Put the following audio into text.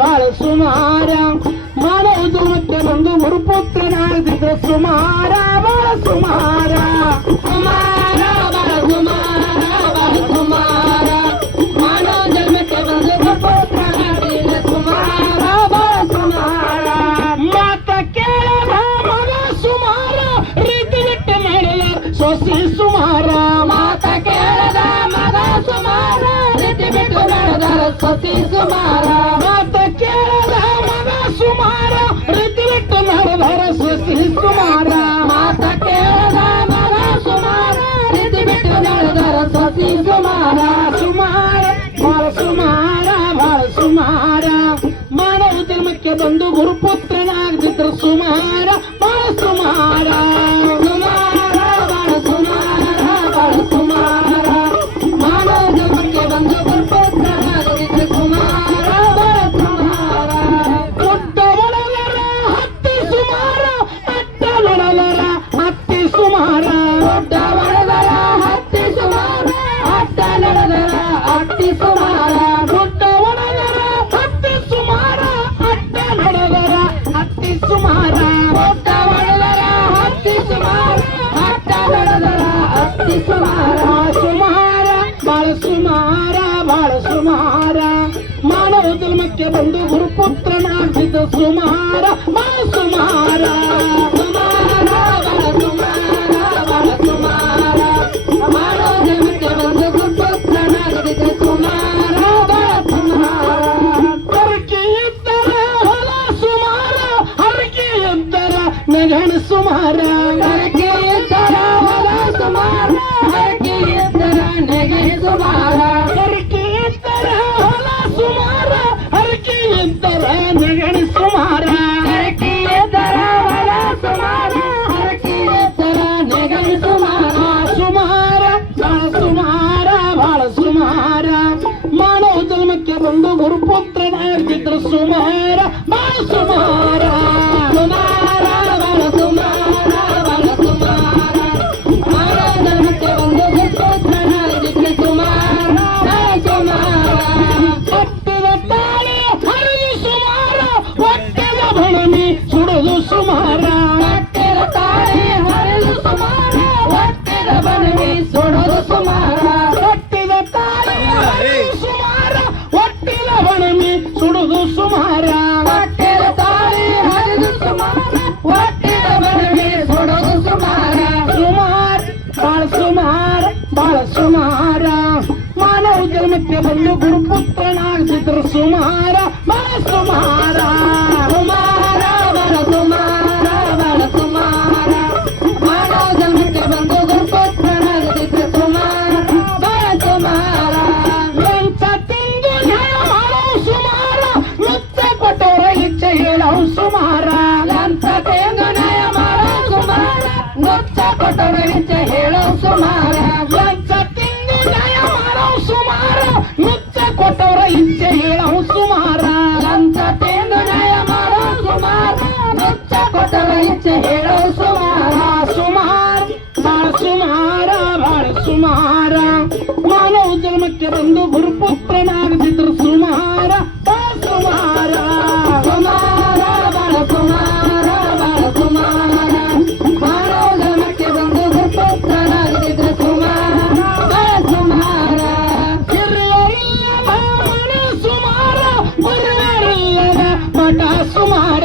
ಬಾಳ ಸುಮಾರ ಮಾಡುವುದು ಮತ್ತೆ ಒಂದು ಗುರುಪುತ್ರನಾಗಿದ್ದ ಸುಮಾರ ಬಾಳ ಸುಮಾರ ಸುಮಾರ ಬಾಳ ಸುಮಾರ ಬಾಳ ಸುಮಾರ ಮಾಡೋ ಜನ್ಮಕ್ಕೆ ಬಂದು ಗುರುಪುತ್ರನಾಗಿದ್ದ ಸುಮಾರ ಬಾಳ ಸುಮಾರ ಮಾತ ಕೇಳದ ಮಗ ಸುಮಾರ ರೀತಿ ಬಿಟ್ಟು ಮಾಡಿದ ಸೊಸಿ ಸುಮಾರ ಮಾತ ಕೇಳದ ಮಗ ಸುಮಾರ ರೀತಿ ಬಿಟ್ಟು ಮಾಡಿದ ಸೊಸಿ ಸುಮಾರ ಮಾತ ಕೇಳದ ಮಗ ಸುಮಾರ ರೀತಿ ಬಿಟ್ಟು ಮಾಡಿದ ಸೊಸಿ ಸುಮಾರ ಮಾತ ಕೇಳದ ಮಗ ಸುಮಾರ ರೀತಿ ಬಿಟ್ಟು ಮಾಡಿದ ಸೊಸಿ ಸುಮಾರ ಸುಮಾರ ಬಾಳ ಸುಮಾರ ಬಾಳ ಸುಮಾರ ಮಾನವ ಜನ್ಮಕ್ಕೆ ಬಂದು ಗುರುಪುತ್ರನಾಗದಿದ್ರು ಸುಮಾರ ಬಾಳ ಸುಮಾರ ಸುಮಾರ ಬಾಳ ಸುಮಾರ ಬಾಳ ಸುಮಾರ ಮಾನವ ಜನ್ಮಕ್ಕೆ ಬಂದು ಗುರುಪುತ್ರನಾಗದಿದ್ರು ಸುಮಾರ ಬಾಳ ಸುಮಾರ ದೊಡ್ಡ ಒಳಗರ ಹತ್ತಿ ಸುಮಾರ ಅಡ್ಡ ಒಳಗರ ಹತ್ತಿ ಸುಮಾರ ದೊಡ್ಡ ಒಳಗರ ಹತ್ತಿ ಸುಮಾರ ಅಡ್ಡ ಒಳಗರ ಹತ್ತಿ ಸುಮಾರ ದೊಡ್ಡ ಒಳಗರ ಹತ್ತಿ ಸುಮಾರ ಅಡ್ಡ ಒಳಗರ ಹತ್ತಿ ಸುಮಾರ ದೊಡ್ಡ ಒಳಗರ ಹತ್ತಿ ಸುಮಾರ ಅಡ್ಡ ಒಳಗರ ಹತ್ತಿ ಸುಮಾರ ಸುಮಾರ ಬಾಳ ಸುಮಾರ ಬಾಳ ಸುಮಾರ ಮಾನವ ಜನ್ಮಕ್ಕೆ ಬಂದು ಗುರುಪುತ್ರನಾಗಿದ್ದ ಸುಮಾರ ಬಾಳ ಸುಮಾರ ಸುಮಾರ ಬಾಳ ಸುಮಾರ ಬಾಳ ಸುಮಾರ ಮಾನವ ಜನ್ಮಕ್ಕೆ ಬಂದು ಗುರುಪುತ್ರನಾಗಿದ್ದ ಸುಮಾರ ಬಾಳ ಸುಮಾರ ಹರಕೆ ಇದ್ದರೆ ಹೊಲ ಸುಮಾರ ಹರಕೆ ಇದ್ದರೆ ನೆಗಣ ಸುಮಾರ ಹರಕೆ ಇದ್ದರೆ ಹೊಲ ಸುಮಾರ ಹರಕೆ ಇದ್ದರೆ ನೆಗಣ ಸುಮಾರ ಹರಕೆ ಇದ್ದರೆ ಹೊಲ ಸುಮಾರ ಹರಕೆ ಇದ್ದರೆ ನೆಗಣ ಸುಮಾರ ಹರಕೆ ಇದ್ದರೆ ಹೊಲ ಸುಮಾರ ಹರಕೆ ಇದ್ದರೆ ನೆಗಣ ಸುಮಾರ ಸುಮಾರ ಬಾಳ ಸುಮಾರ ಬಾಳ ಸುಮಾರ ಮಾನವ ಜನ್ಮಕ್ಕೆ ಬಂದು ಗುರುಪುತ್ರನಾಗಿದ್ರು ಸುಮಾರ ಬಾಳ ಸುಮಾರ ಸುಮಾರ ಬಾಳ ಸುಮಾರ ಬಾಳ ಸುಮಾರ ಮಾನವ ಜನ್ಮಕ್ಕೆ ಬಂದು ಗುರುಪುತ್ರನಾಗಿದ್ರು ಸುಮಾರ ಬಾಳ ಸುಮಾರ ಕಟ್ಟಿದ ತಾಳಿ ಹರಿದು ಸುಮಾರ ಹೊಟ್ಟೆದ ಬಣಮಿ ಸುಡುದು ಸುಮಾರ ಕಟ್ಟಿದ ತಾಳಿ ಹರಿದು ಸುಮಾರ ಹೊಟ್ಟೆದ ಬಣಮಿ ಸುಡುದು ಸುಮಾರ ಕಟ್ಟಿದ ತಾಳಿ ಹರಿದು ಸುಮಾರ ಹೊಟ್ಟೆದ ಬಣಮಿ ಸುಡುದು ಸುಮಾರ ಕಟ್ಟಿದ ತಾಳಿ ಹರಿದು ಸುಮಾರ ಹೊಟ್ಟೆದ ಬಣಮಿ ಸುಡುದು ಸುಮಾರ ಸುಮಾರ ಬಾಳ ಸುಮಾರ ಬಾಳ ಸುಮಾರ ಮಾನವ ಜನ್ಮಕ್ಕೆ ಬಂದು ಗುರುಪುತ್ರನಾಗಿದ್ರು ಸುಮಾರ ಬಾಳ ಸುಮಾರ ಸುಮಾರ ಬಾಳ ಸುಮಾರ ಬಾಳ ಸುಮಾರ ಮಾನವ ಜನ್ಮಕ್ಕೆ ಬಂದು ಗುರುಪುತ್ರನಾಗಿದ್ರು ಸುಮಾರ ಬಾಳ ಸುಮಾರ ಲಂಚ ತಿಂದು ನ್ಯಾಯ ಮಾಡೋ ಸುಮಾರ ಲಂಚ ಕೊಟ್ಟವರ ಇಚ್ಛೆ ಹೇಳೋ ಸುಮಾರ ಲಂಚ ತಿಂದು ನ್ಯಾಯ ಮಾಡೋ ಸುಮಾರ ಲಂಚ ಕೊಟ್ಟವರ ಇಚ್ಛೆ ಹೇಳೋ ಸುಮಾರ ಲಂಚ ತಿಂದು ನ್ಯಾಯ ಮಾಡೋ ಸುಮಾರ ಲಂಚ ಕೊಟ್ಟವರ ಇಚ್ಛೆ ಹೇಳೋ ಸುಮಾರ ಲಂಚ ತಿಂದು ನ್ಯಾಯ ಮಾಡೋ ಸುಮಾರ ಲಂಚ ಕೊಟ್ಟವರ ಇಚ್ಛೆ ಹೇಳೋ ಸುಮಾರ ಸುಮಾರ ಬಾಳ ಸುಮಾರ ಬಾಳ ಸುಮಾರ ಮಾನವ ಜನ್ಮಕ್ಕೆ ಬಂದು ಗುರುಪುತ್ರನಾಗದಿದ್ರು ಸುಮಾರ ಬಾಳ ಸುಮಾರ ಸುಮಾರ ಬಾಳ ಸುಮಾರ ಬಾಳ ಸುಮಾರ ಮಾನವ ಜನ್ಮಕ್ಕೆ ಬಂದು ಗುರುಪುತ್ರನಾಗದಿದ್ರು ಸುಮಾರ ಬಾಳ ಸುಮಾರ ಹಿರಿಯರಿಲ್ಲದ ಮನೆ ಸುಮಾರ ಗುರುವರಿಲ್ಲದ ಮಠ ಸುಮಾರ